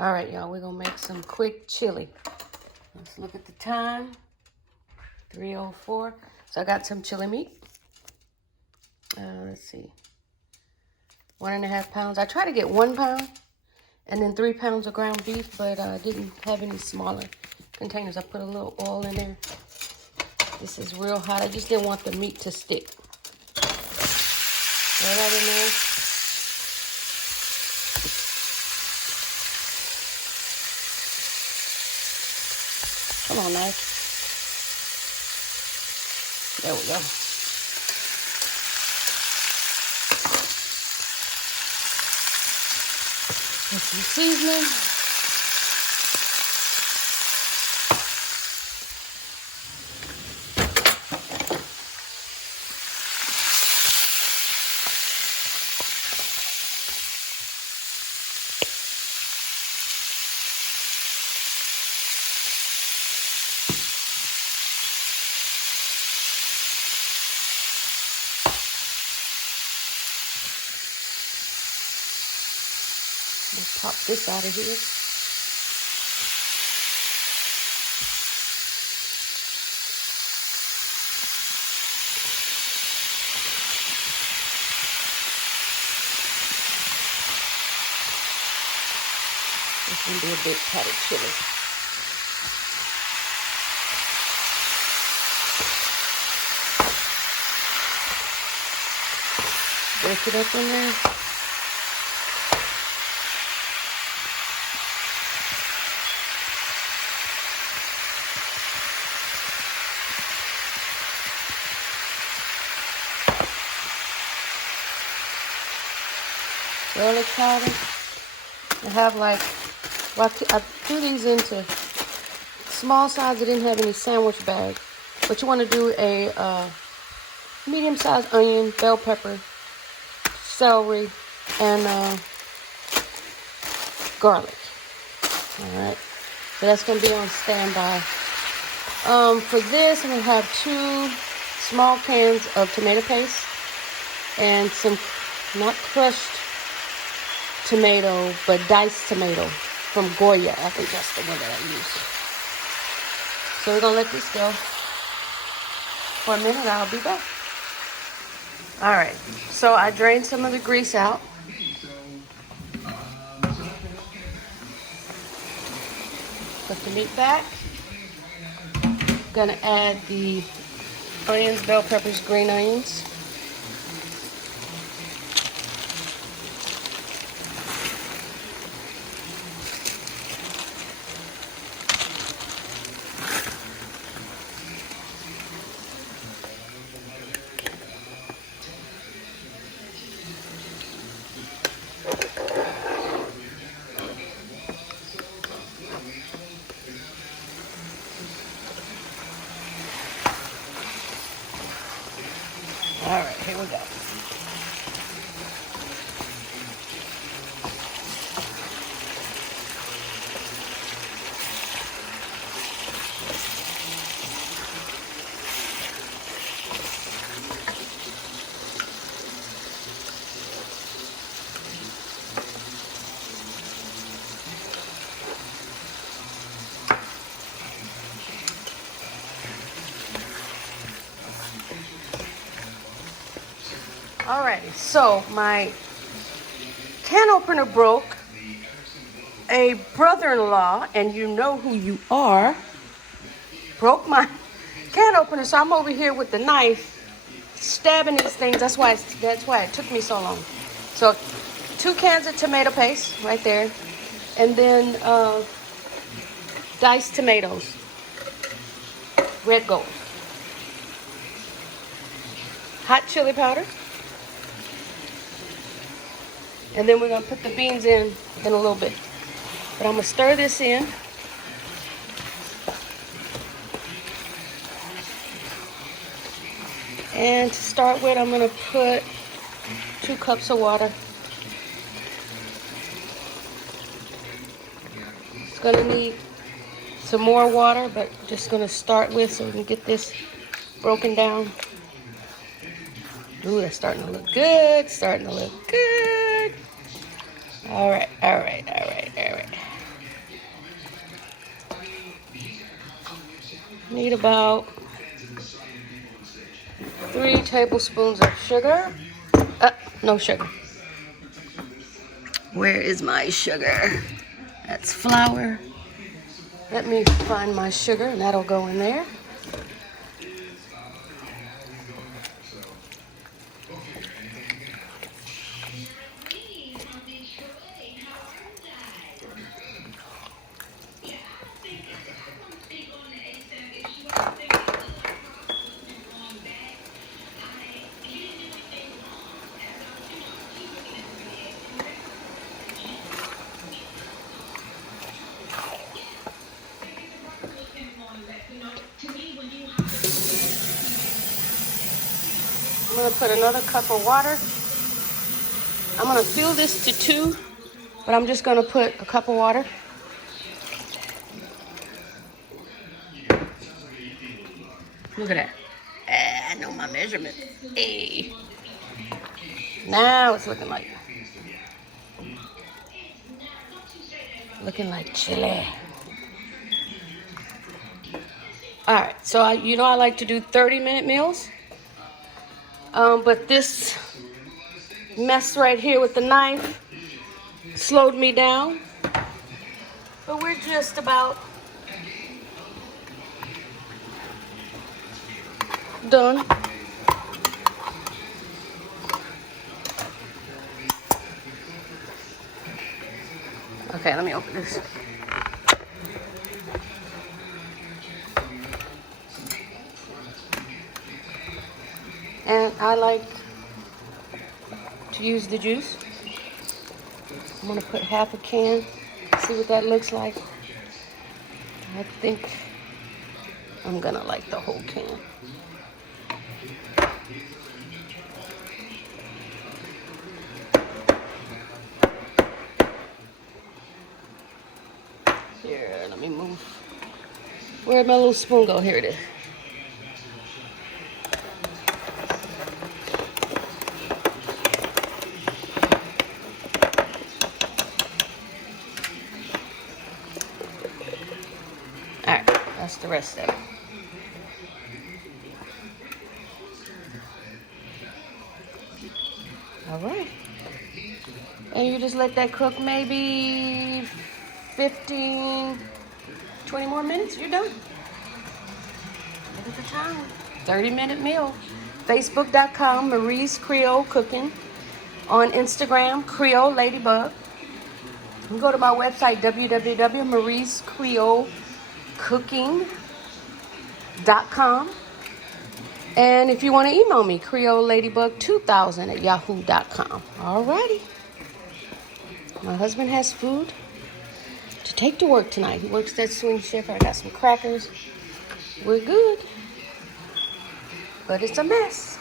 All right, y'all, we're gonna make some quick chili. Let's look at the time. 3:04. So I got some chili meat. Let's see. 1.5 pounds. I try to get 1 pound and then 3 pounds of ground beef, but I didn't have any smaller containers. I put a little oil in there. This is real hot. I just didn't want the meat to stick. Throw that in there. Come on, knife. There we go. Put some seasoning. Let's pop this out of here. This will be a big pot of chili. Break it up in there. Garlic powder. I have like, well, I threw these into small size. I didn't have any sandwich bags, but you want to do a medium-sized onion, bell pepper, celery, and garlic. All right, so that's going to be on standby. For this, I'm going to have 2 small cans of tomato paste and some not crushed tomato, but diced tomato from Goya. I think that's the one that I use. So we're gonna let this go for a minute. I'll be back. All right, so I drained some of the grease out. Put the meat back. Gonna add the onions, bell peppers, green onions. All right, here we go. Alrighty, so my can opener broke. A brother-in-law, and you know who you are, broke my can opener. So I'm over here with the knife, stabbing these things. That's why it took me so long. So 2 cans of tomato paste right there, and then diced tomatoes, red gold, hot chili powder. And then we're going to put the beans in a little bit. But I'm going to stir this in. And to start with, I'm going to put 2 cups of water. It's going to need some more water, but just going to start with so we can get this broken down. Ooh, that's starting to look good. Starting to look good. All right. Need about 3 tablespoons of sugar. No sugar. Where is my sugar? That's flour. Let me find my sugar, and that'll go in there. I'm going to put another cup of water. I'm going to fill this to 2, but I'm just going to put a cup of water. Look at that. I know my measurement. Hey. Now it's looking like chili. All right, so I like to do 30-minute meals. But this mess right here with the knife slowed me down. But we're just about done. Okay, let me open this. And I like to use the juice. I'm going to put half a can, see what that looks like. I think I'm going to like the whole can. Here, let me move. Where'd my little spoon go? Here it is. Alright, that's the rest of it. Alright. And you just let that cook maybe 15, 20 more minutes, you're done. Look at the time. 30-minute meal. Facebook.com, Marie's Creole Cooking. On Instagram, Creole Ladybug. You can go to my website, www.mariescreolecooking.com. And if you want to email me, creoleladybug2000@yahoo.com. Alrighty. My husband has food to take to work tonight. He works that swing shift. I got some crackers. We're good. But it's a mess.